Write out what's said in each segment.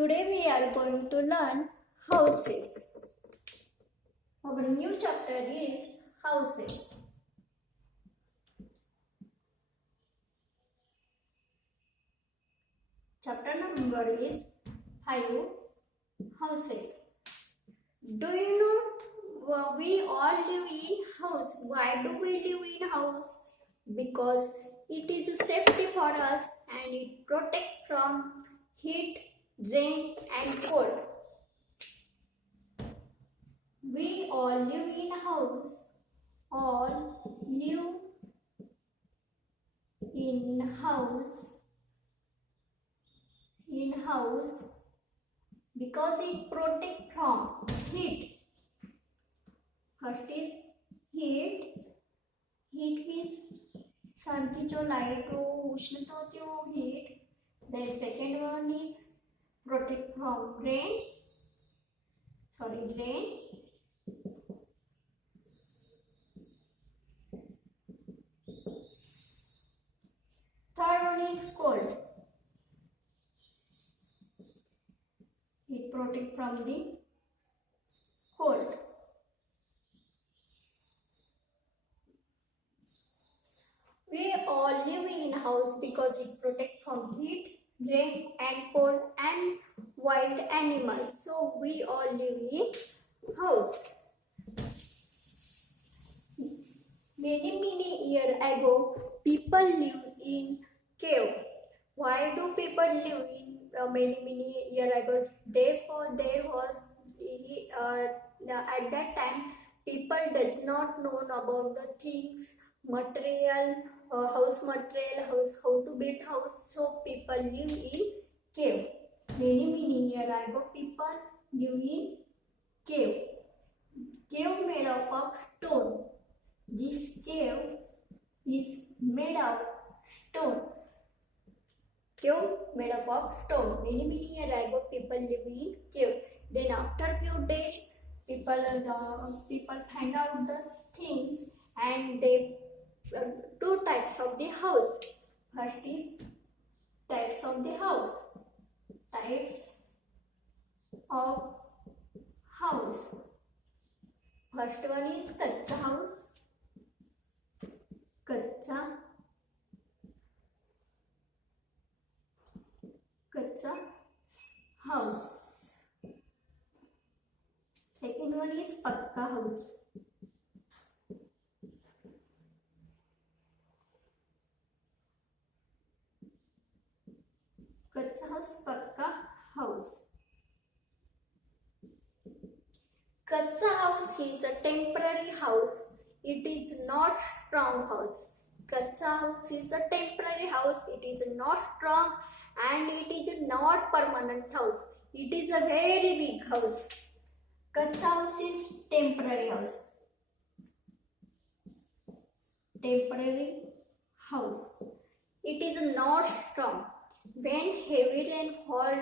Today we are going to learn houses. Our new chapter is houses. Chapter number is 5, houses. Do you know we all live in house? Why do we live in house? Because it is a safety for us and it protects from heat, rain and cold. We all live in a house. All live in house. In house because it protects from heat. First is heat. Heat means sun की जो light हो उष्णता होती है वो heat. Then second one is protect from rain. Rain. Third one is cold. It protects from the cold. We all live in house because it protects from heat, rain and cold and wild animals. So we all live in house. Many years ago, people lived in cave. Why do people live in many years ago? Therefore, there was at that time people does not know about the things, material, house material, how to build house. So people live in cave. Many years ago, people live in cave. Cave made up of stone. This cave is made of stone. Cave made up of stone. Many years ago, people live in cave. Then after few days, people find out the things and they two types of the house. First is types of the house. Types of house. First one is kacha house. Kacha house. Second one is pakka house. Kacha house, pakka house. Kacha house is a temporary house. It is not strong house. Kacha house is a temporary house. It is not strong and it is not permanent house. It is a very big house. Kacha house is temporary house. Temporary house. It is not strong. When heavy rain fall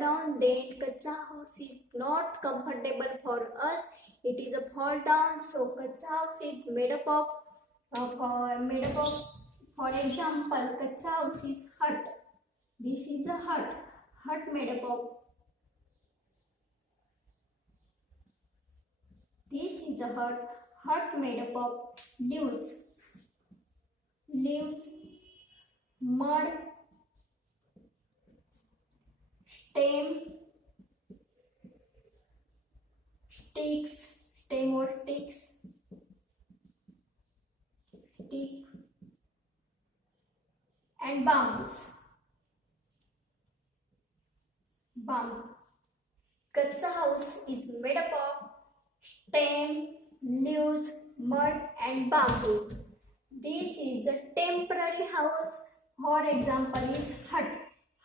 down, then kacha house is not comfortable for us. It is a fall down. So kacha house is made up of for example, kacha house is hut. This is a hut. Hut made up of. This is a hut. Hut made up of leaves, mud, stem or sticks, stick and bamboos. Kacha house is made up of stem, leaves, mud and bamboos. This is a temporary house. For example is hut.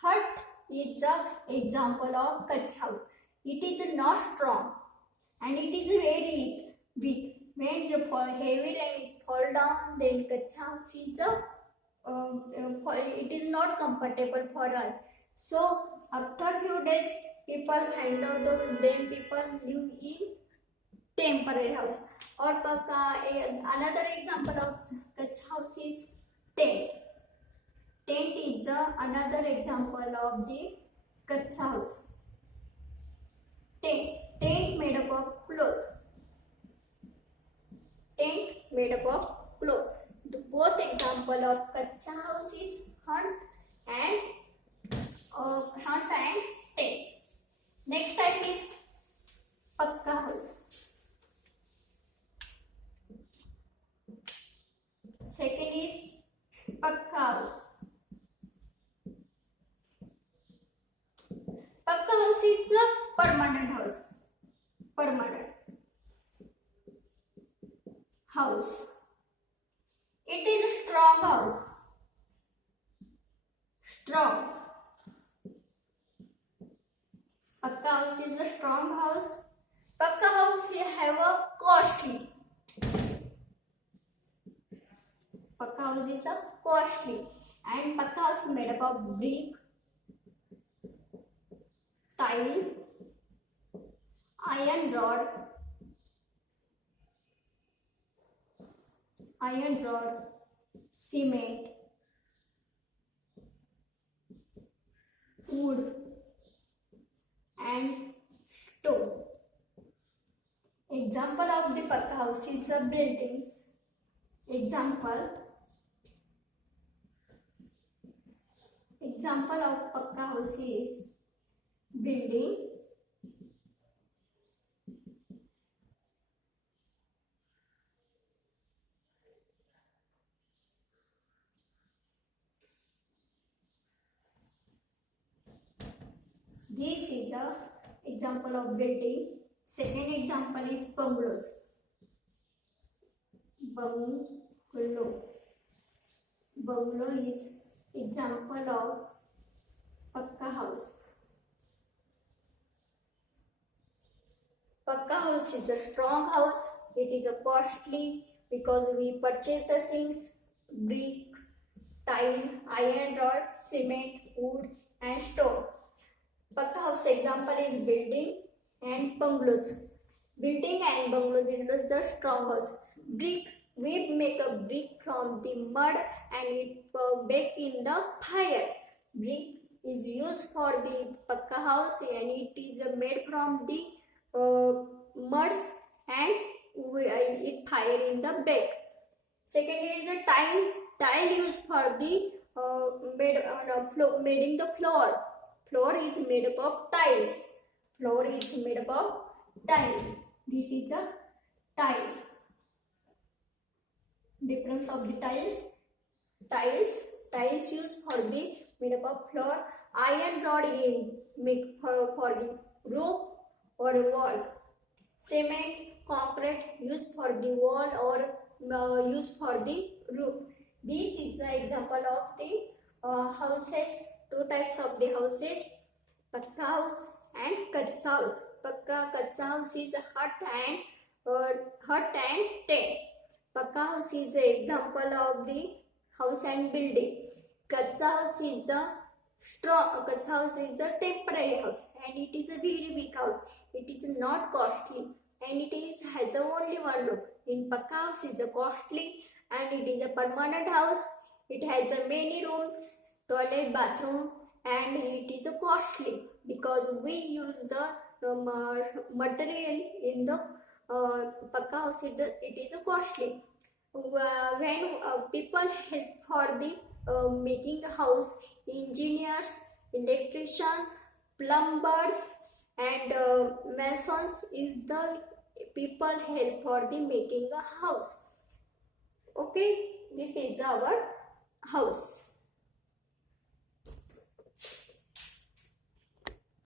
Hut is an example of kacha house. It is not strong and it is very weak. When the heavy rain is fall down, then kacha house is it is not comfortable for us. So after few days, people find out then people live in temporary house. Or another example of kacha house is tent. Tent is another example of the कच्चा house. Tent made up of cloth. Tent made up of cloth. The both example of kacha house is hut and tent. Next type is pakka house. Second is pakka house. Pakka house is a permanent house. Permanent house. It is a strong house. Strong. Pakka house is a strong house. Pakka house have a costly. Pakka house is a costly, and pakka house made up of brick, tile, iron rod, cement, wood, and stone. Example of the pakka house is the buildings. Example of pakka house is building, this is a example of building. Second example is bungalows. Bungalow is example of pakka house. Pakka house is a strong house. It is a costly because we purchase the things brick, tile, iron rod, cement, wood, and stone. Pakka house example is building and bungalows. Building and bungalows is the strong house. Brick, we make a brick from the mud and it bake in the fire. Brick is used for the pakka house and it is made from the mud and it fire in the bake. Second is a tile used for the made in the floor. Floor is made up of tiles. This is a tile. Difference of the tiles. Tiles used for the made up of floor. Iron rod is made for the roof or wall. Cement, concrete used for the wall or used for the roof. This is the example of the houses. Two types of the houses: pakka house and kacha house. Kacha house is a hut and tent. Pakka house is an example of the house and building. Kacha house is a temporary house and it is a very big house. It is not costly and it has only one room. In pakka house is a costly and it is a permanent house. It has many rooms, toilet, bathroom, and it is a costly because we use the material in the pakka house. It is a costly. When people help for the making the house, engineers, electricians, plumbers, and masons is the people help for the making a house. Okay, this is our house.